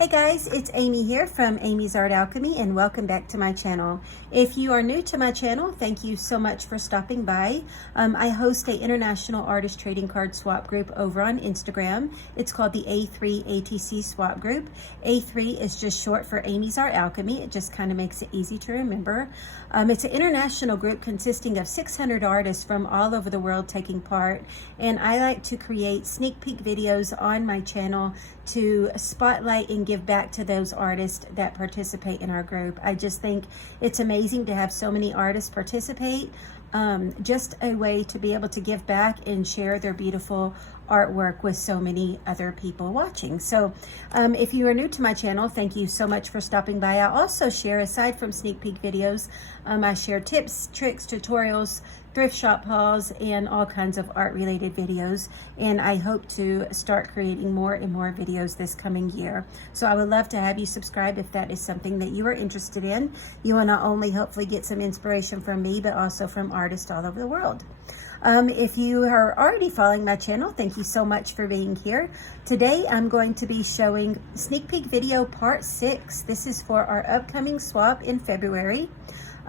Hey guys, it's Amy here from Amy's Art Alchemy and welcome back to my channel. If you are new to my channel, thank you so much for stopping by. I host a international artist trading card swap group over on Instagram. It's called the A3 ATC swap group. A3 is just short for Amy's Art Alchemy. It just kind of makes it easy to remember. It's an international group consisting of 600 artists from all over the world taking part, and I like to create sneak peek videos on my channel to spotlight and give back to those artists that participate in our group. I just think it's amazing to have so many artists participate. Just a way to be able to give back and share their beautiful artwork with so many other people watching. So if you are new to my channel, thank you so much for stopping by. I also share, aside from sneak peek videos, I share tips, tricks, tutorials, thrift shop hauls, and all kinds of art related videos, and I hope to start creating more and more videos this coming year. So I would love to have you subscribe if that is something that you are interested in. You will not only hopefully get some inspiration from me, but also from artists all over the world. If you are already following my channel, thank you so much for being here. Today I'm going to be showing sneak peek video part 6. This is for our upcoming swap in February.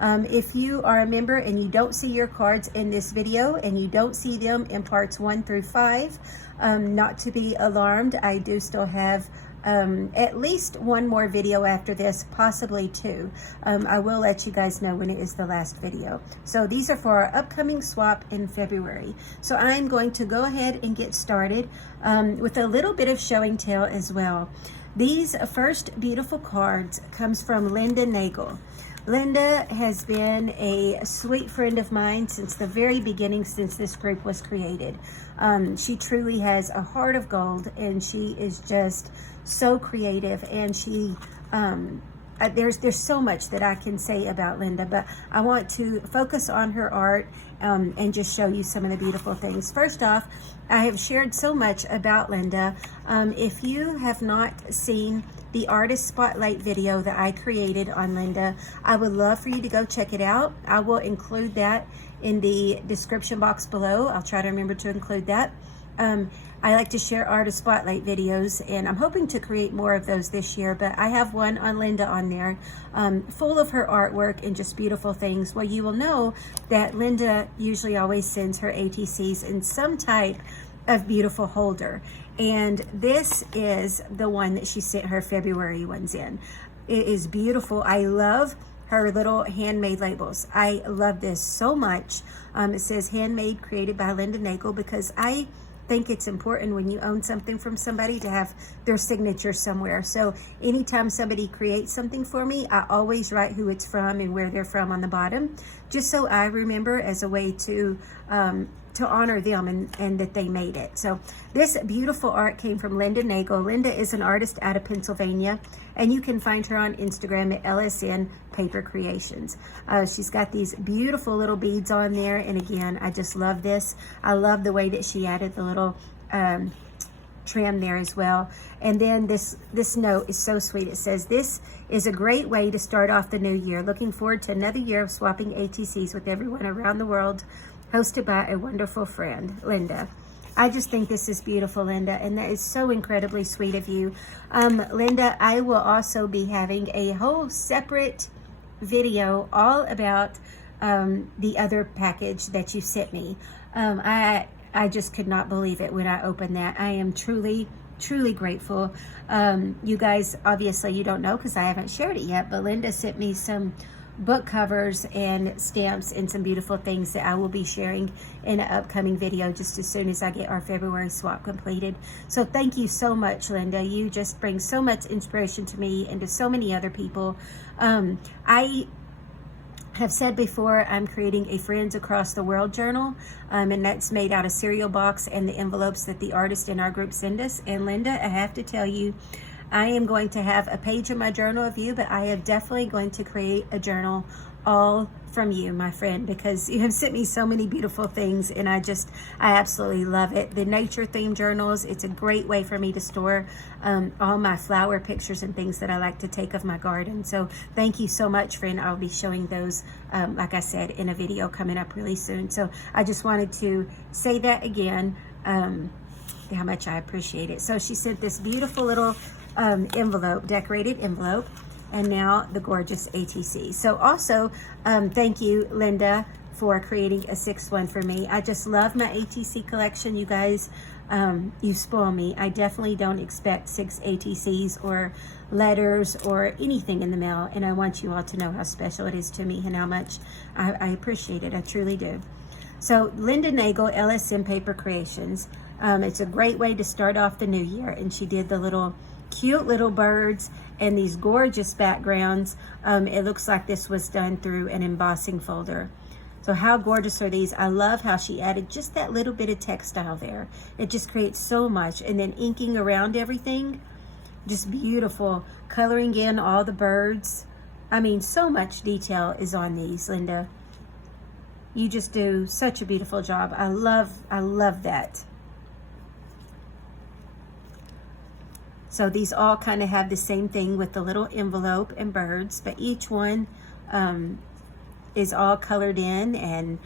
If you are a member and you don't see your cards in this video and you don't see them in parts 1 through 5, not to be alarmed. I do still have at least one more video after this, possibly 2. I will let you guys know when it is the last video. So these are for our upcoming swap in February. So I'm going to go ahead and get started with a little bit of show and tell as well. These first beautiful cards comes from Linda Nagel. Linda has been a sweet friend of mine since the very beginning, since this group was created. She truly has a heart of gold, and she is just so creative, and she there's so much that I can say about Linda, but I want to focus on her art and just show you some of the beautiful things. First off, I have shared so much about Linda. If you have not seen the artist spotlight video that I created on Linda, I would love for you to go check it out. I will include that in the description box below. I'll try to remember to include that. I like to share artist spotlight videos, and I'm hoping to create more of those this year, but I have one on Linda on there, full of her artwork and just beautiful things. Well, you will know that Linda usually always sends her ATCs in some type of beautiful holder, and this is the one that she sent her February ones in. It is beautiful. I love her little handmade labels. I love this so much. It says handmade, created by Linda Nagel, because I think it's important when you own something from somebody to have their signature somewhere. So anytime somebody creates something for me, I always write who it's from and where they're from on the bottom, just so I remember, as a way to honor them and that they made it. So this beautiful art came from Linda Nagel. Linda is an artist out of Pennsylvania, and you can find her on Instagram at LSN Paper Creations. She's got these beautiful little beads on there, and again, I just love this. I love the way that she added the little trim there as well. And then this note is so sweet. It says, "This is a great way to start off the new year. Looking forward to another year of swapping ATCs with everyone around the world, hosted by a wonderful friend, Linda." I just think this is beautiful, Linda, and that is so incredibly sweet of you. Linda, I will also be having a whole separate video all about the other package that you sent me. I just could not believe it when I opened that. I am truly grateful. You guys, obviously you don't know because I haven't shared it yet, but Linda sent me some book covers and stamps and some beautiful things that I will be sharing in an upcoming video just as soon as I get our February swap completed. So thank you so much, Linda. You just bring so much inspiration to me and to so many other people. I have said before, I'm creating a Friends Across the World journal, and that's made out of cereal box and the envelopes that the artists in our group send us. And Linda, I have to tell you, I am going to have a page in my journal of you, but I am definitely going to create a journal all from you, my friend, because you have sent me so many beautiful things, and I absolutely love it. The nature themed journals, it's a great way for me to store all my flower pictures and things that I like to take of my garden. So thank you so much, friend. I'll be showing those, like I said, in a video coming up really soon. So I just wanted to say that again, how much I appreciate it. So she sent this beautiful little envelope, decorated envelope, and now the gorgeous ATC. So also, thank you, Linda, for creating a 6th one for me. I just love my ATC collection, you guys. You spoil me. I definitely don't expect 6 ATCs or letters or anything in the mail, and I want you all to know how special it is to me and how much I appreciate it. I truly do. So Linda Nagel, LSM Paper Creations. It's a great way to start off the new year, and she did the little cute little birds and these gorgeous backgrounds. It looks like this was done through an embossing folder. So how gorgeous are these? I love how she added just that little bit of textile there. It just creates so much. And then inking around everything, just beautiful. Coloring in all the birds. I mean, so much detail is on these, Linda. You just do such a beautiful job. I love that. So these all kind of have the same thing with the little envelope and birds, but each one is all colored in, and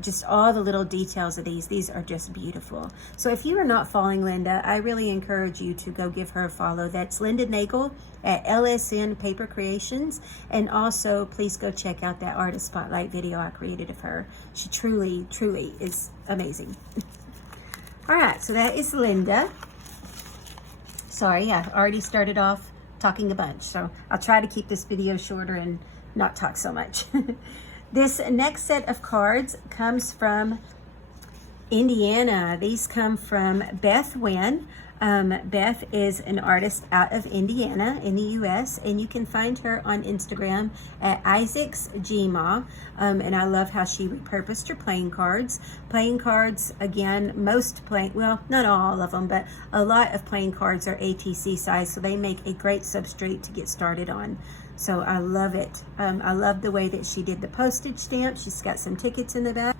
just all the little details of these are just beautiful. So if you are not following Linda, I really encourage you to go give her a follow. That's Linda Nagel at LSN Paper Creations. And also please go check out that artist spotlight video I created of her. She truly, truly is amazing. All right, so that is Linda. Sorry, I already started off talking a bunch, so I'll try to keep this video shorter and not talk so much. This next set of cards comes from Indiana. These come from Beth Nguyen. Beth is an artist out of Indiana in the US, and you can find her on Instagram at Isaac's Gma. And I love how she repurposed her playing cards. Playing cards, again, well, not all of them, but a lot of playing cards are ATC size, so they make a great substrate to get started on. So I love it. I love the way that she did the postage stamp. She's got some tickets in the back.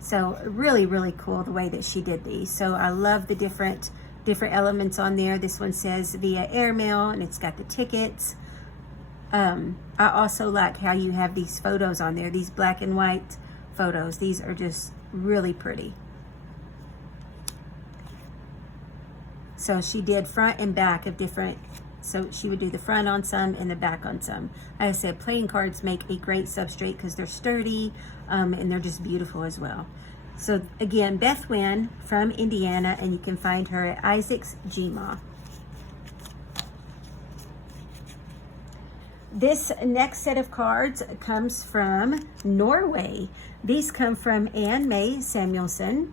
So really, really cool the way that she did these. So I love the different elements on there. This one says via airmail, and it's got the tickets. I also like how you have these photos on there, these black and white photos. These are just really pretty. So she did front and back of different. So she would do the front on some and the back on some. Like I said, playing cards make a great substrate because they're sturdy, and they're just beautiful as well. So again, Beth Nguyen from Indiana, and you can find her at Isaac's Gma. This next set of cards comes from Norway. These come from Maasamuelson.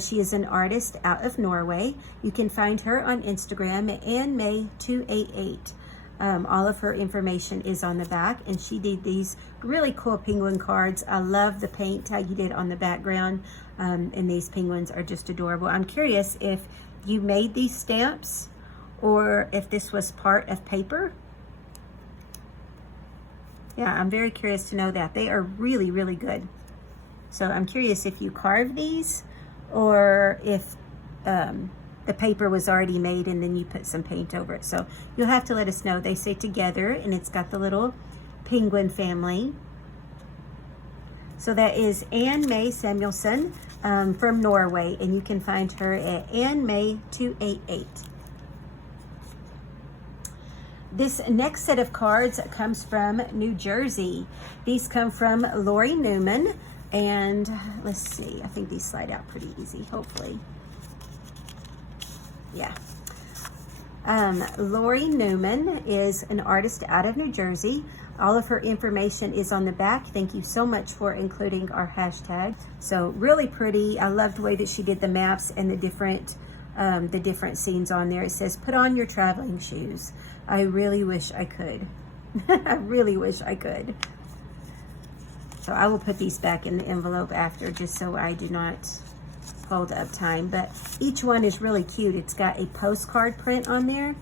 She is an artist out of Norway. You can find her on Instagram at AnnMay288. All of her information is on the back, and she did these really cool penguin cards. I love the paint, how you did on the background, and these penguins are just adorable. I'm curious if you made these stamps or if this was part of paper. Yeah, I'm very curious to know that. They are really, really good. So I'm curious if you carved these or if the paper was already made and then you put some paint over it. So you'll have to let us know. They say together, and it's got the little penguin family. So that is Maasamuelson from Norway, and you can find her at AnnMay288. This next set of cards comes from New Jersey. These come from Laurie Newman, and let's see, I think these slide out pretty easy, hopefully. Yeah. Laurie Newman is an artist out of New Jersey. All of her information is on the back. Thank you so much for including our hashtag. So really pretty. I love the way that she did the maps and the different scenes on there. It says, put on your traveling shoes. I really wish I could. I really wish I could. So I will put these back in the envelope after, just so I do not hold up time. But each one is really cute. It's got a postcard print on there.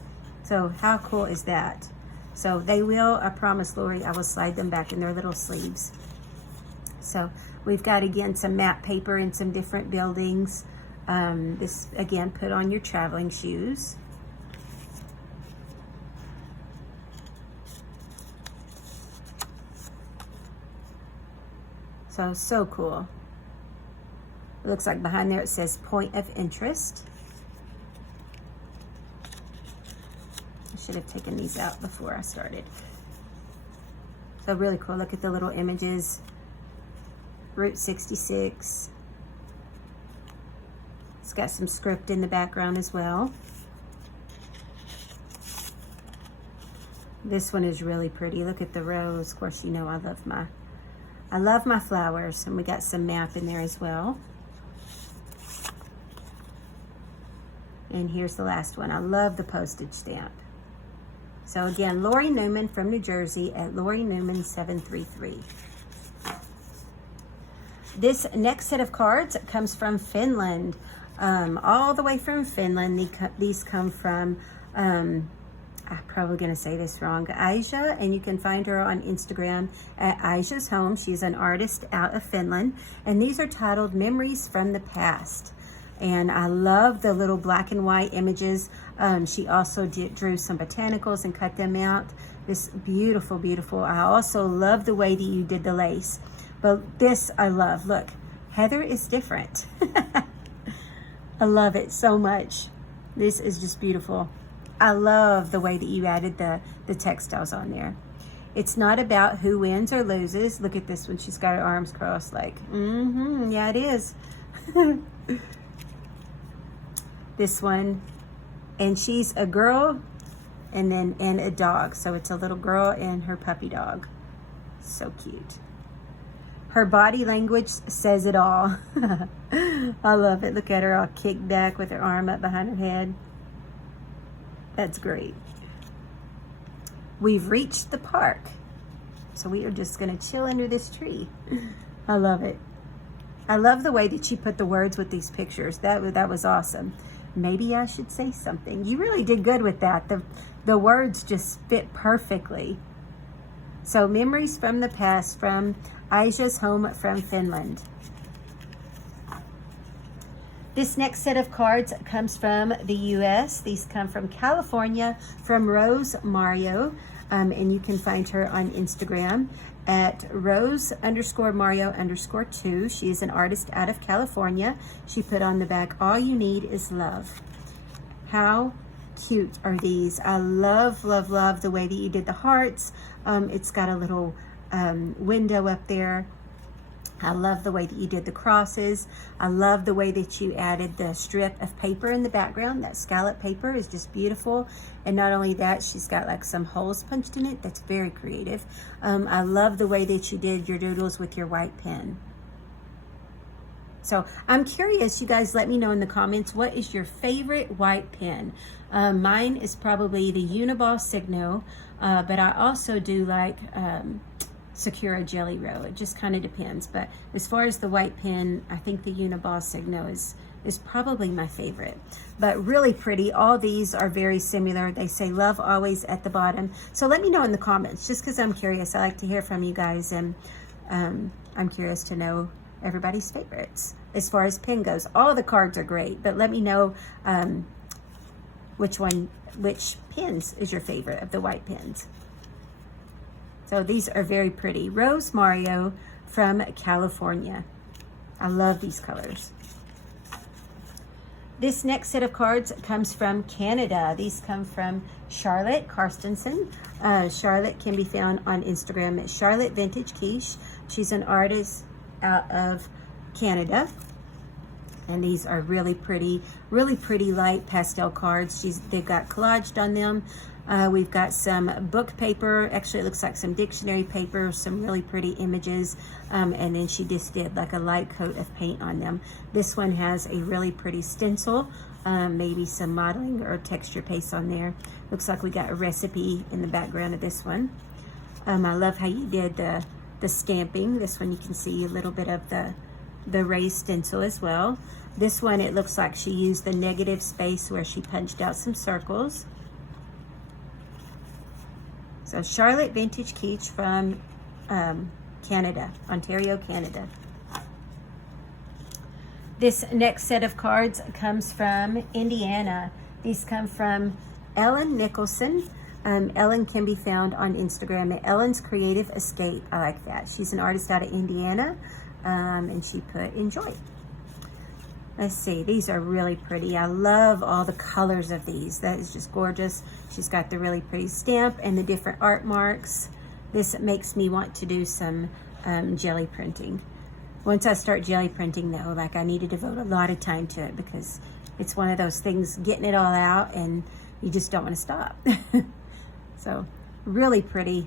So how cool is that? So they will, I promise Laurie, I will slide them back in their little sleeves. So we've got, again, some map paper and some different buildings. This, again, put on your traveling shoes. So cool. It looks like behind there it says point of interest. I should have taken these out before I started. So really cool. Look at the little images. Route 66. It's got some script in the background as well. This one is really pretty. Look at the rose. Of course, you know I love my flowers, and we got some map in there as well. And here's the last one. I love the postage stamp. So again, Laurie Newman from New Jersey at Laurie Newman 733. This next set of cards comes from Finland. All the way from Finland. These come from, I'm probably going to say this wrong, Aija, and you can find her on Instagram at Aija's Home. She's an artist out of Finland, and these are titled Memories from the Past. And I love the little black and white images. She also drew some botanicals and cut them out. This beautiful, beautiful. I also love the way that you did the lace. But this I love. Look, Heather is different. I love it so much. This is just beautiful. I love the way that you added the textiles on there. It's not about who wins or loses. Look at this one. She's got her arms crossed like, yeah, it is. This one, and she's a girl and a dog. So it's a little girl and her puppy dog. So cute. Her body language says it all. I love it. Look at her all kicked back with her arm up behind her head. That's great. We've reached the park. So we are just going to chill under this tree. I love it. I love the way that you put the words with these pictures. That was awesome. Maybe I should say something. You really did good with that. The words just fit perfectly. So Memories from the Past from Aija's Home from Finland. This next set of cards comes from the U.S. These come from California from Rose Mario. And you can find her on Instagram at Rose_Mario_2. She is an artist out of California. She put on the back, all you need is love. How cute are these? I love, love, love the way that you did the hearts. It's got a little window up there. I love the way that you did the crosses. I love the way that you added the strip of paper in the background. That scallop paper is just beautiful. And not only that, she's got like some holes punched in it. That's very creative. I love the way that you did your doodles with your white pen. So I'm curious, you guys let me know in the comments, what is your favorite white pen? Mine is probably the Uniball Signo, but I also do like Sakura Jelly Roll. It just kind of depends. But as far as the white pen, I think the Uniball Signo is probably my favorite. But really pretty. All these are very similar. They say love always at the bottom. So let me know in the comments, just because I'm curious. I like to hear from you guys, and I'm curious to know everybody's favorites as far as pen goes. All the cards are great, but let me know which pens is your favorite of the white pens. So these are very pretty. Rose Mario from California. I love these colors. This next set of cards comes from Canada. These come from Charlotte Carstensen. Charlotte can be found on Instagram at Charlotte Vintage Quiche. She's an artist out of Canada. And these are really pretty light pastel cards. They've got collaged on them. We've got some book paper. Actually, it looks like some dictionary paper, some really pretty images. And then she just did like a light coat of paint on them. This one has a really pretty stencil, maybe some modeling or texture paste on there. Looks like we got a recipe in the background of this one. I love how you did the stamping. This one you can see a little bit of the raised stencil as well. This one, it looks like she used the negative space where she punched out some circles. So Charlotte Vintage Quiche from Canada, Ontario, Canada. This next set of cards comes from Indiana. These come from Ellen Nicholson. Ellen can be found on Instagram at Ellen's Creative Escape. I like that. She's an artist out of Indiana, and she put enjoy. Let's see, these are really pretty. I love all the colors of these. That is just gorgeous. She's got the really pretty stamp and the different art marks. This makes me want to do some jelly printing. Once I start jelly printing though, like I need to devote a lot of time to it because it's one of those things, getting it all out and you just don't want to stop. So really pretty.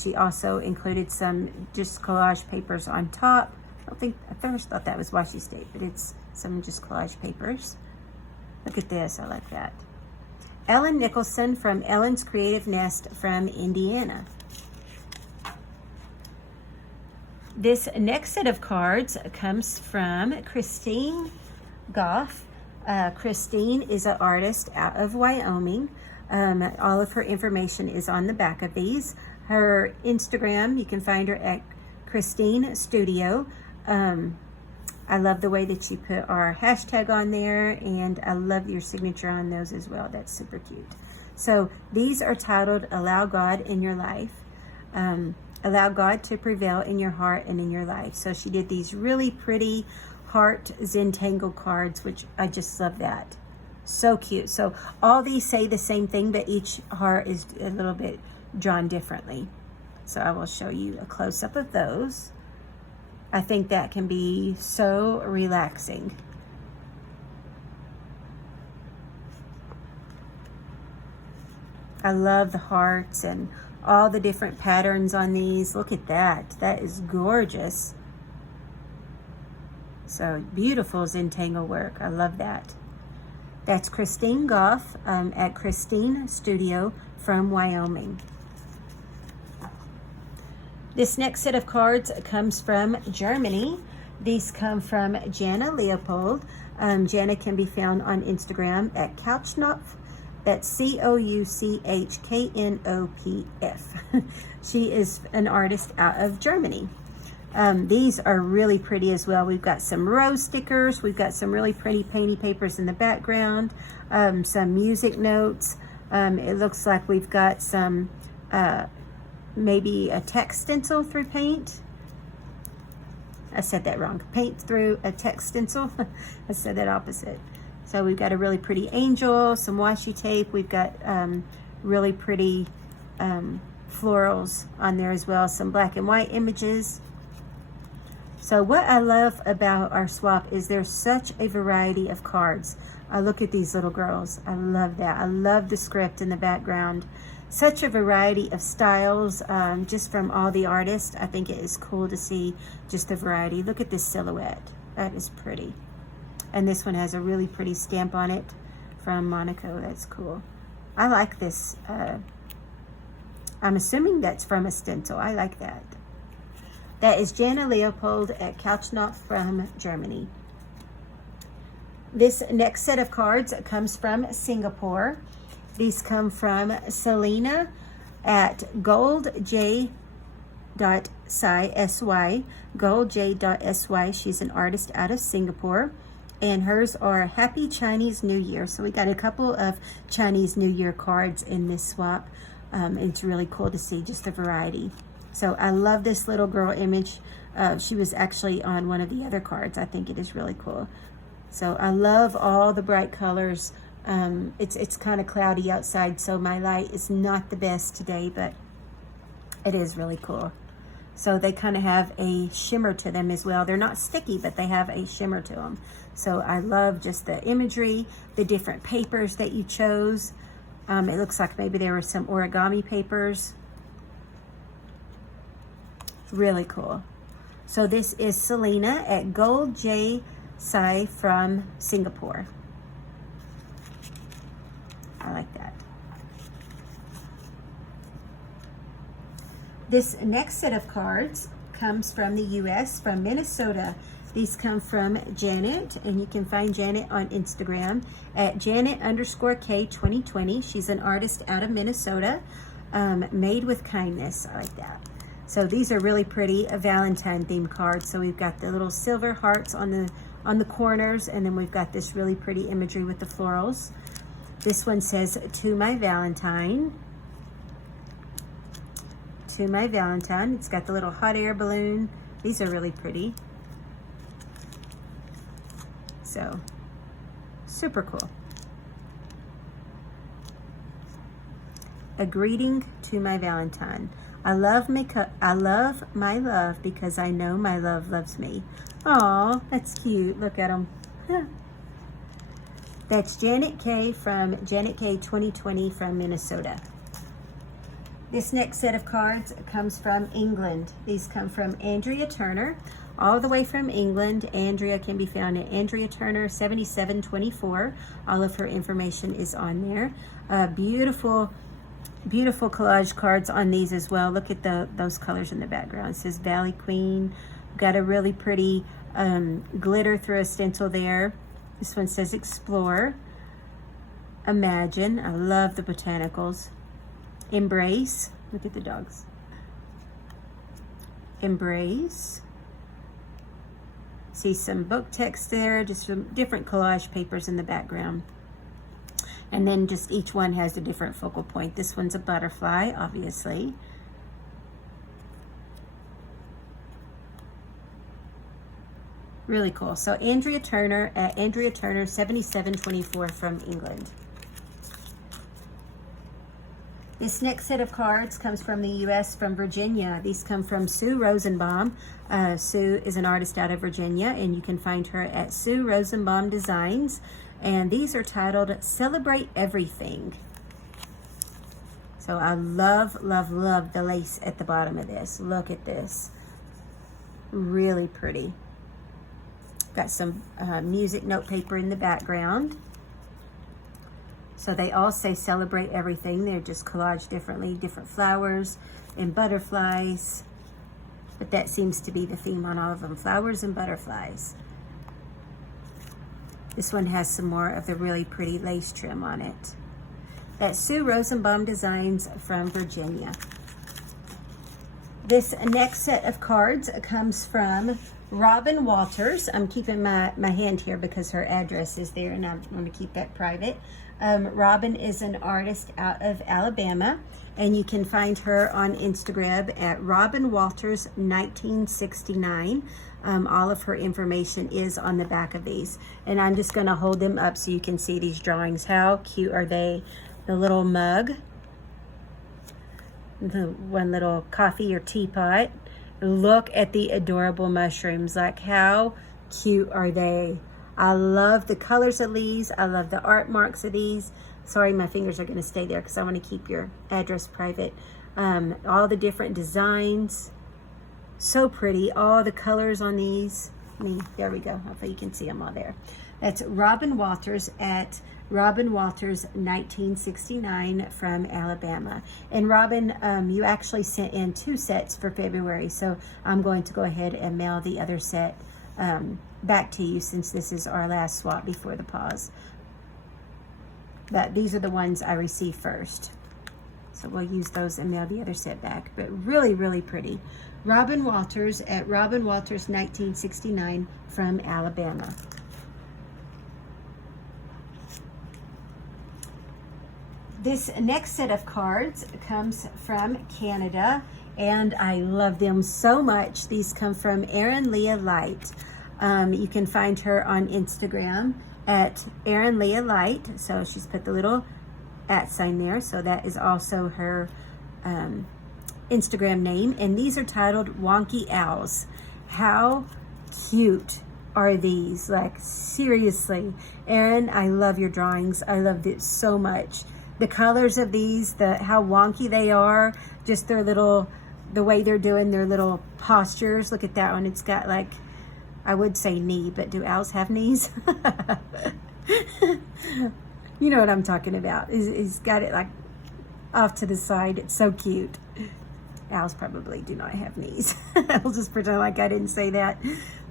She also included some just collage papers on top. I first thought that was washi tape, but it's some just collage papers. Look at this, I like that. Ellen Nicholson from Ellen's Creative Nest from Indiana. This next set of cards comes from Christine Goff. Christine is an artist out of Wyoming. All of her information is on the back of these. Her Instagram, you can find her at Christine Studio. I love the way that you put our hashtag on there, and I love your signature on those as well. That's super cute. So these are titled Allow God in Your Life. Allow God to prevail in your heart and in your life. So she did these really pretty heart Zentangle cards, which I just love that. So cute. So all these say the same thing, but each heart is a little bit drawn differently. So I will show you a close-up of those. I think that can be so relaxing. I love the hearts and all the different patterns on these. Look at that. That is gorgeous. So beautiful Zentangle work. I love that. That's Christine Goff at Christine Studio from Wyoming. This next set of cards comes from Germany. These come from Jana Leopold. Jana can be found on Instagram at Couchnopf. That's C-O-U-C-H-K-N-O-P-F. She is an artist out of Germany. These are really pretty as well. We've got some rose stickers. We've got some really pretty painty papers in the background. Some music notes. It looks like we've got some maybe a text stencil through paint. I said that wrong. Paint through a text stencil. I said that opposite. So we've got a really pretty angel, some washi tape. We've got really pretty florals on there as well. Some black and white images. So what I love about our swap is there's such a variety of cards. Look at these little girls. I love that. I love the script in the background. Such a variety of styles just from all the artists. I think it is cool to see just the variety. Look at this silhouette. That is pretty. And this one has a really pretty stamp on it from Monaco. That's cool. I like this. I'm assuming that's from a stencil. I like that. That is Jana Leopold at Couchnopf from Germany. This next set of cards comes from Singapore. These come from Selena at GouldJ.sy, GouldJ.sy. She's an artist out of Singapore. And hers are Happy Chinese New Year. So we got a couple of Chinese New Year cards in this swap. It's really cool to see just the variety. So I love this little girl image. She was actually on one of the other cards. I think it is really cool. So I love all the bright colors. It's kind of cloudy outside, so my light is not the best today, but it is really cool. So they kind of have a shimmer to them as well. They're not sticky, but they have a shimmer to them. So I love just the imagery, the different papers that you chose. It looks like maybe there were some origami papers. Really cool. So this is Selena at GouldJ.sy from Singapore. I like that. This next set of cards comes from the U.S., from Minnesota. These come from Janet, and you can find Janet on Instagram at Janet_K2020. She's an artist out of Minnesota, made with kindness. I like that. So these are really pretty, a Valentine themed card. So we've got the little silver hearts on the corners, and then we've got this really pretty imagery with the florals. This one says, "To my Valentine." To my Valentine. It's got the little hot air balloon. These are really pretty. So super cool. A greeting to my Valentine. I love my love because I know my love loves me. Aw, that's cute. Look at them. That's Janet K from Janet K 2020 from Minnesota. This next set of cards comes from England. These come from Andrea Turner, all the way from England. Andrea can be found at Andrea Turner 7724. All of her information is on there. Beautiful collage cards on these as well. Look at those colors in the background. It says Valley Queen. Got a really pretty glitter through a stencil there. This one says Explore. Imagine. I love the botanicals. Embrace. Look at the dogs. Embrace. See some book text there, just some different collage papers in the background. And then just each one has a different focal point. This one's a butterfly, obviously. Really cool. So Andrea Turner at Andrea Turner 7724 from England. This next set of cards comes from the U.S., from Virginia. These come from Sue Rosenbaum. Sue is an artist out of Virginia, and you can find her at Sue Rosenbaum Designs. And these are titled Celebrate Everything. So I love, love, love the lace at the bottom of this. Look at this. Really pretty. Got some music note paper in the background. So they all say celebrate everything. They're just collaged differently, different flowers and butterflies. But that seems to be the theme on all of them, flowers and butterflies. This one has some more of the really pretty lace trim on it. That's Sue Rosenbaum Designs from Virginia. This next set of cards comes from Robin Walters. I'm keeping my hand here because her address is there, and I want to keep that private. Robin is an artist out of Alabama, and you can find her on Instagram at Robin Walters 1969. All of her information is on the back of these, and I'm just going to hold them up so you can see these drawings. How cute are they? The little mug, the one little coffee or teapot. Look at the adorable mushrooms. Like, how cute are they? I love the colors of these. I love the art marks of these. Sorry, my fingers are going to stay there because I want to keep your address private. All the different designs. So pretty. All the colors on these. There we go. Hopefully you can see them all there. That's Robin Walters at Robin Walters 1969 from Alabama. And Robin, you actually sent in 2 sets for February, so I'm going to go ahead and mail the other set back to you since this is our last swap before the pause. But these are the ones I received first. So we'll use those and mail the other set back. But really, really pretty. Robin Walters at Robin Walters 1969 from Alabama. This next set of cards comes from Canada, and I love them so much. These come from Erin Lealight. You can find her on Instagram at Erin Lealight. So she's put the little @ sign there. So that is also her Instagram name. And these are titled Wonky Owls. How cute are these? Like, seriously, Erin, I love your drawings. I loved it so much. The colors of these, how wonky they are, just their little, the way they're doing their little postures. Look at that one. It's got, like, I would say knee, but do owls have knees? You know what I'm talking about. He's got it like off to the side. It's so cute. Owls probably do not have knees. I'll just pretend like I didn't say that.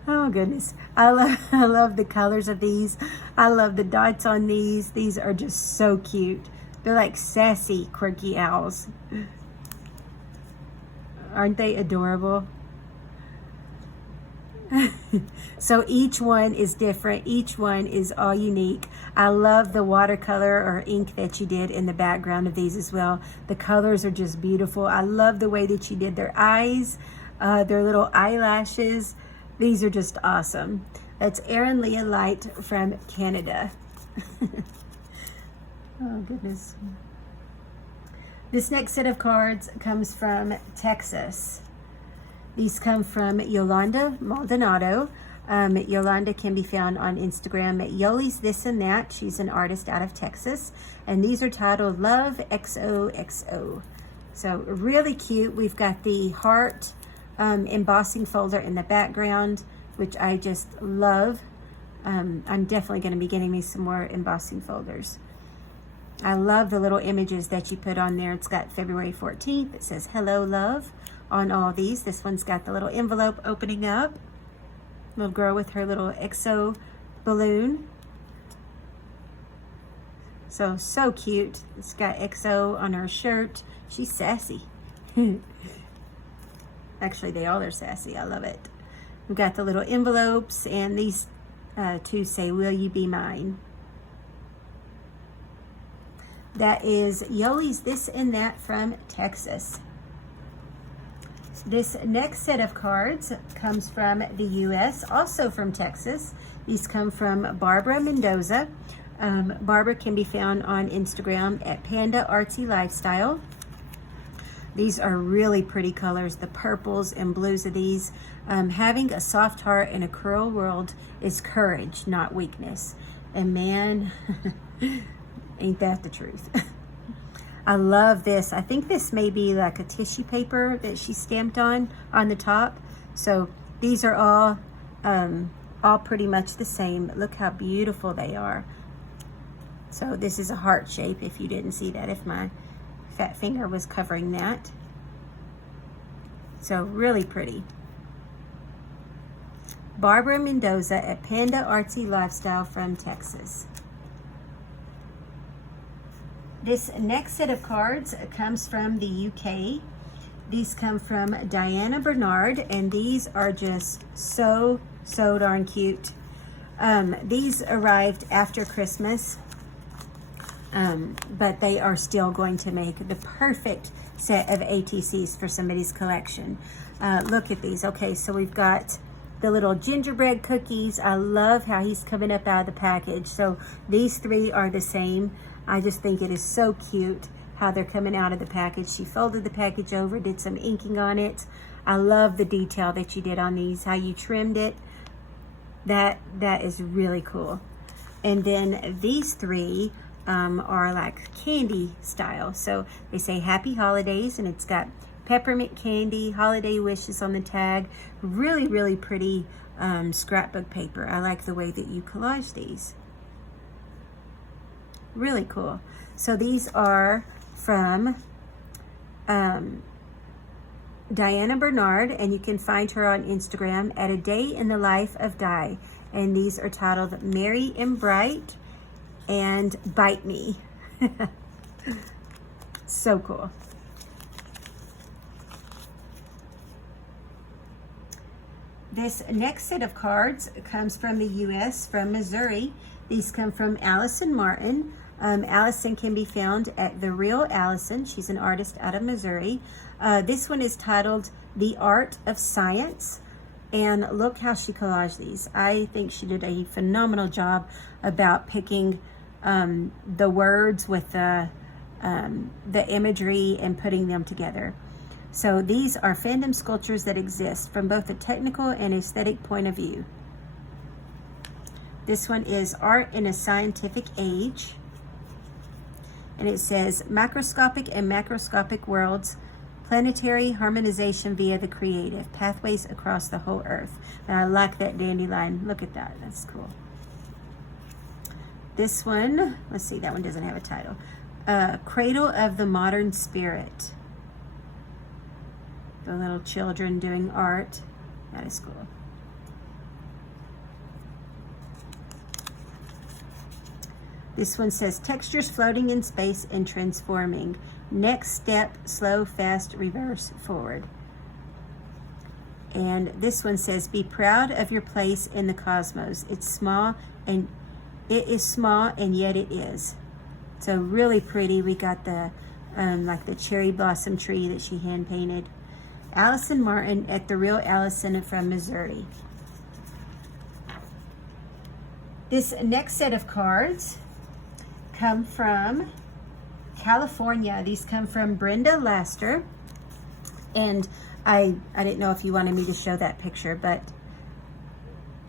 Oh goodness. I love the colors of these. I love the dots on these. These are just so cute. They're like sassy, quirky owls. Aren't they adorable? So each one is different. Each one is all unique. I love the watercolor or ink that you did in the background of these as well. The colors are just beautiful. I love the way that you did their eyes, their little eyelashes. These are just awesome. That's Erin Lealight from Canada. Oh, goodness. This next set of cards comes from Texas. These come from Yolanda Maldonado. Yolanda can be found on Instagram at Yoli's This and That. She's an artist out of Texas. And these are titled Love XOXO. So really cute. We've got the heart embossing folder in the background, which I just love. I'm definitely going to be getting me some more embossing folders. I love the little images that you put on there. It's got February 14th. It says hello love on all these. This one's got the little envelope opening up. Little girl with her little XO balloon. So cute. It's got XO on her shirt. She's sassy. Actually, they all are sassy. I love it. We've got the little envelopes, and these two say, will you be mine? That is Yoli's This and That from Texas. This next set of cards comes from the U.S., also from Texas. These come from Barbara Mendoza. Barbara can be found on Instagram at Panda Artsy Lifestyle. These are really pretty colors, the purples and blues of these. Having a soft heart in a cruel world is courage, not weakness. And man, ain't that the truth? I love this. I think this may be like a tissue paper that she stamped on the top. So these are all pretty much the same. Look how beautiful they are. So this is a heart shape, if you didn't see that, if my fat finger was covering that. So really pretty. Barbara Mendoza at Panda Artsy Lifestyle from Texas. This next set of cards comes from the UK. These come from Diana Bernard, and these are just so darn cute. These arrived after Christmas, but they are still going to make the perfect set of ATCs for somebody's collection. Look at these. Okay, so we've got the little gingerbread cookies. I love how he's coming up out of the package. So these three are the same. I just think it is so cute how they're coming out of the package. She folded the package over, did some inking on it. I love the detail that you did on these, how you trimmed it. That is really cool. And then these three are like candy style. So they say Happy Holidays, and it's got peppermint candy, holiday wishes on the tag. Really pretty scrapbook paper. I like the way that you collage these. Really cool. So these are from Diana Bernard, and you can find her on Instagram at A Day in the Life of Di. And these are titled Merry and Bright and Bite Me. So cool. This next set of cards comes from the U.S., from Missouri. These come from Allison Martin. Allison can be found at The Real Allison. She's an artist out of Missouri. This one is titled The Art of Science. And look how she collaged these. I think she did a phenomenal job about picking the words with the imagery and putting them together. So these are fandom sculptures that exist from both a technical and aesthetic point of view. This one is Art in a Scientific Age. And it says macroscopic and macroscopic worlds, planetary harmonization via the creative, pathways across the whole earth. And I like that dandelion. Look at that. That's cool. This one, let's see, that one doesn't have a title. Cradle of the Modern Spirit. The little children doing art. That is cool. This one says textures floating in space and transforming. Next step, slow, fast, reverse, forward. And this one says be proud of your place in the cosmos. It's small, and it is small, and yet it is. So really pretty. We got the like the cherry blossom tree that she hand painted. Allison Martin at The Real Allison from Missouri. This next set of cards come from California. These come from Brenda Laster. And I didn't know if you wanted me to show that picture, but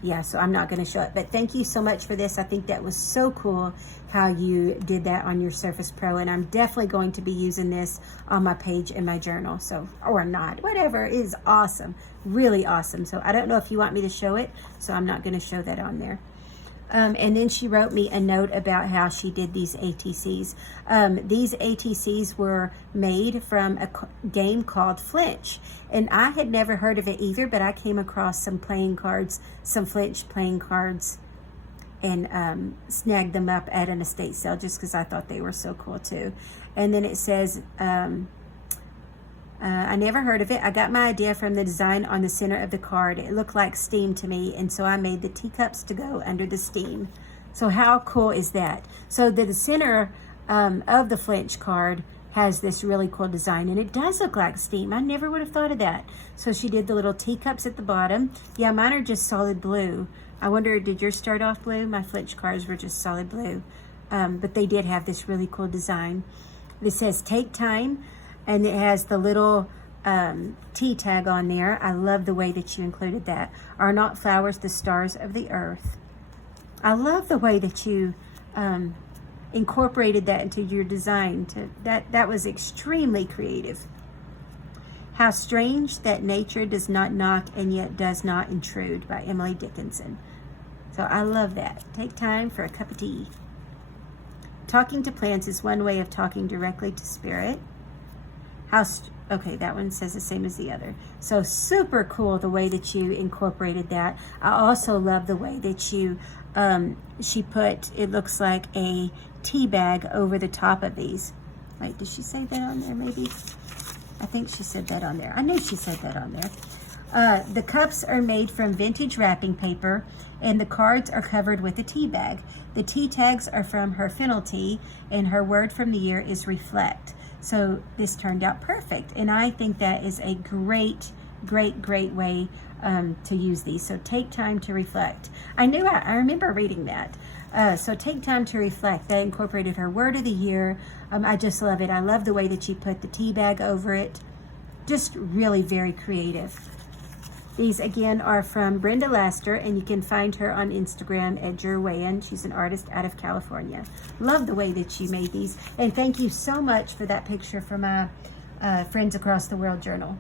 yeah, so I'm not going to show it. But thank you so much for this. I think that was so cool how you did that on your Surface Pro. And I'm definitely going to be using this on my page in my journal. So, or not, whatever. It is awesome. Really awesome. So I don't know if you want me to show it. So I'm not going to show that on there. And then she wrote me a note about how she did these ATCs. These ATCs were made from a game called Flinch. And I had never heard of it either, but I came across some playing cards, some Flinch playing cards, and snagged them up at an estate sale just because I thought they were so cool too. And then it says, I never heard of it. I got my idea from the design on the center of the card. It looked like steam to me, and so I made the teacups to go under the steam. So how cool is that? So the center of the Flinch card has this really cool design, and it does look like steam. I never would have thought of that. So she did the little teacups at the bottom. Yeah, mine are just solid blue. I wonder, did yours start off blue? My Flinch cards were just solid blue. But they did have this really cool design. It says, take time. And it has the little T tag on there. I love the way that you included that. Are not flowers the stars of the earth? I love the way that you incorporated that into your design. That was extremely creative. How strange that nature does not knock and yet does not intrude, by Emily Dickinson. So I love that. Take time for a cup of tea. Talking to plants is one way of talking directly to spirit. Okay, that one says the same as the other. So super cool the way that you incorporated that. I also love the way that you, she put, it looks like a tea bag over the top of these. Wait, did she say that on there maybe? I think she said that on there. I knew she said that on there. The cups are made from vintage wrapping paper, and the cards are covered with a tea bag. The tea tags are from her fennel tea, and her word from the year is reflect. So this turned out perfect, and I think that is a great way to use these. So take time to reflect. I remember reading that. So take time to reflect. That incorporated her word of the year. I just love it. I love the way that you put the tea bag over it. Just really very creative. These again are from Brenda Laster, and you can find her on Instagram at Jerwayan. She's an artist out of California. Love the way that you made these, and thank you so much for that picture from my Friends Across the World journal.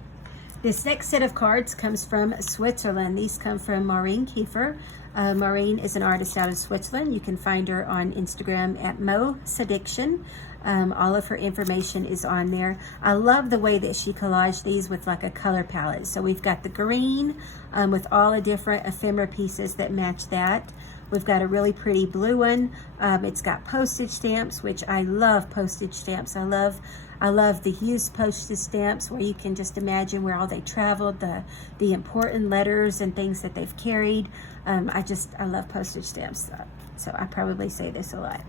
This next set of cards comes from Switzerland. These come from Maureen Kiefer. Maureen is an artist out of Switzerland. You can find her on Instagram at Maasamuelson. All of her information is on there. I love the way that she collaged these with like a color palette. So we've got the green with all the different ephemera pieces that match that. We've got a really pretty blue one. It's got postage stamps, which I love postage stamps. I love the used postage stamps where you can just imagine where all they traveled, the important letters and things that they've carried. I love postage stamps. So I probably say this a lot.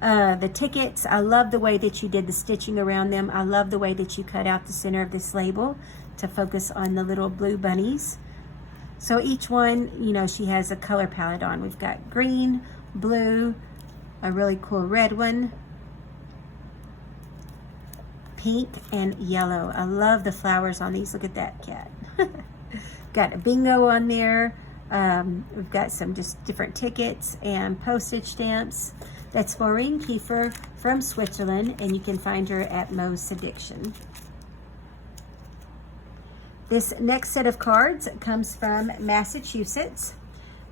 The tickets, I love the way that you did the stitching around them. I love the way that you cut out the center of this label to focus on the little blue bunnies. So each one, you know, she has a color palette on. We've got green, blue, a really cool red one, pink, and yellow. I love the flowers on these. Look at that cat. Got a bingo on there. We've got some just different tickets and postage stamps. That's Maureen Kiefer from Switzerland, and you can find her at Maasamuelson. This next set of cards comes from Massachusetts.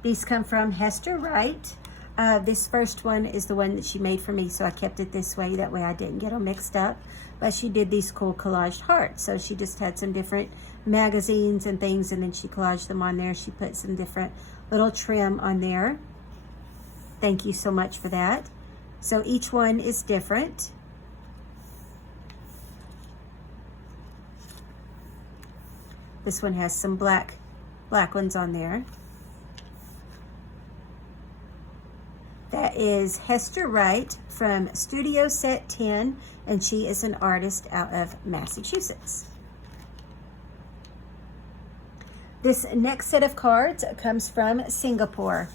These come from Hester Wright. This first one is the one that she made for me, so I kept it this way. That way I didn't get them mixed up. But she did these cool collaged hearts. So she just had some different magazines and things, and then she collaged them on there. She put some different little trim on there. Thank you so much for that. So each one is different. This one has some black ones on there. That is Hester Wright from Studio Set 10, and she is an artist out of Massachusetts. This next set of cards comes from Singapore.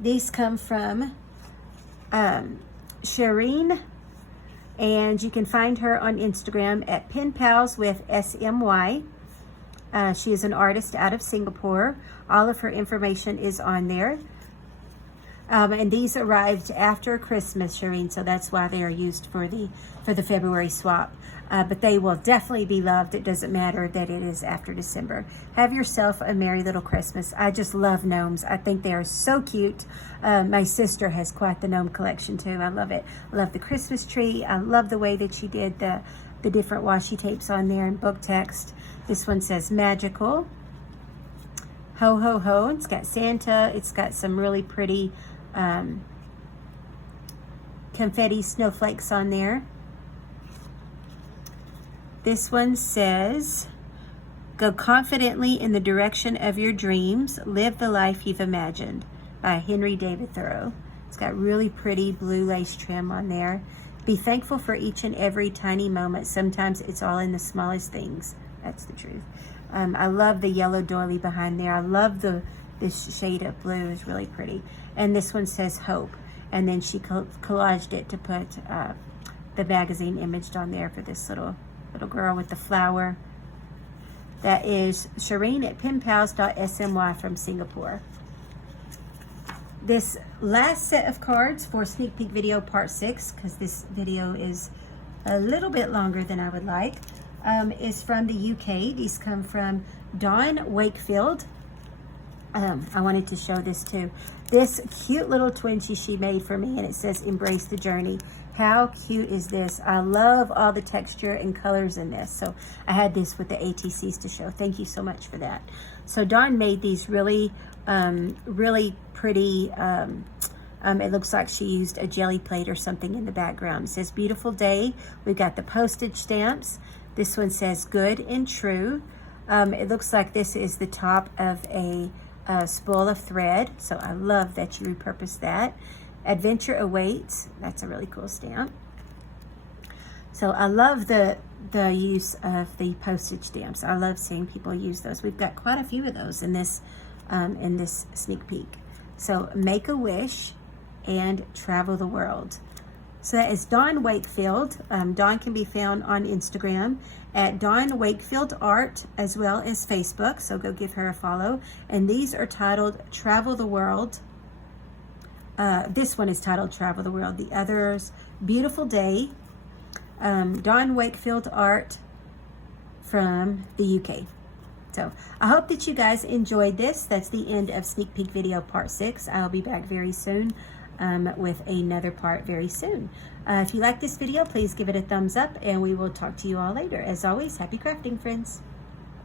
These come from Shireen, and you can find her on Instagram at Pen Pals with SMY. She is an artist out of Singapore. All of her information is on there. And these arrived after Christmas, Shireen, so that's why they are used for the February swap. But they will definitely be loved. It doesn't matter that it is after December. Have yourself a merry little Christmas. I just love gnomes. I think they are so cute. My sister has quite the gnome collection too. I love it. I love the Christmas tree. I love the way that she did the different washi tapes on there and book text. This one says magical. Ho, ho, ho. It's got Santa. It's got some really pretty confetti snowflakes on there. This one says, go confidently in the direction of your dreams. Live the life you've imagined, by Henry David Thoreau. It's got really pretty blue lace trim on there. Be thankful for each and every tiny moment. Sometimes it's all in the smallest things. That's the truth. I love the yellow doily behind there. I love this shade of blue. Is really pretty. And this one says hope. And then she collaged it to put the magazine imaged on there for this little girl with the flower. That is Shireen at penpals.smy from Singapore. This last set of cards for Sneak Peek Video Part 6, because this video is a little bit longer than I would like, is from the UK. These come from Dawn Wakefield. I wanted to show this too. This cute little twinsie she made for me, and it says embrace the journey. How cute is this? I love all the texture and colors in this. So I had this with the ATCs to show. Thank you so much for that. So Dawn made these really, really pretty. It looks like she used a jelly plate or something in the background. It says beautiful day. We've got the postage stamps. This one says good and true. It looks like this is the top of a spool of thread. So I love that you repurposed that. Adventure awaits. That's a really cool stamp. So I love the use of the postage stamps. I love seeing people use those. We've got quite a few of those in this sneak peek. So make a wish and travel the world. So that is Dawn Wakefield. Dawn can be found on Instagram at Dawn Wakefield Art, as well as Facebook. So go give her a follow. And these are titled Travel the World. This one is titled Travel the World. The others, Beautiful Day. Dawn Wakefield Art from the UK. So I hope that you guys enjoyed this. That's the end of Sneak Peek Video Part 6. I'll be back very soon with another part very soon. If you like this video, please give it a thumbs up, and we will talk to you all later. As always, happy crafting, friends.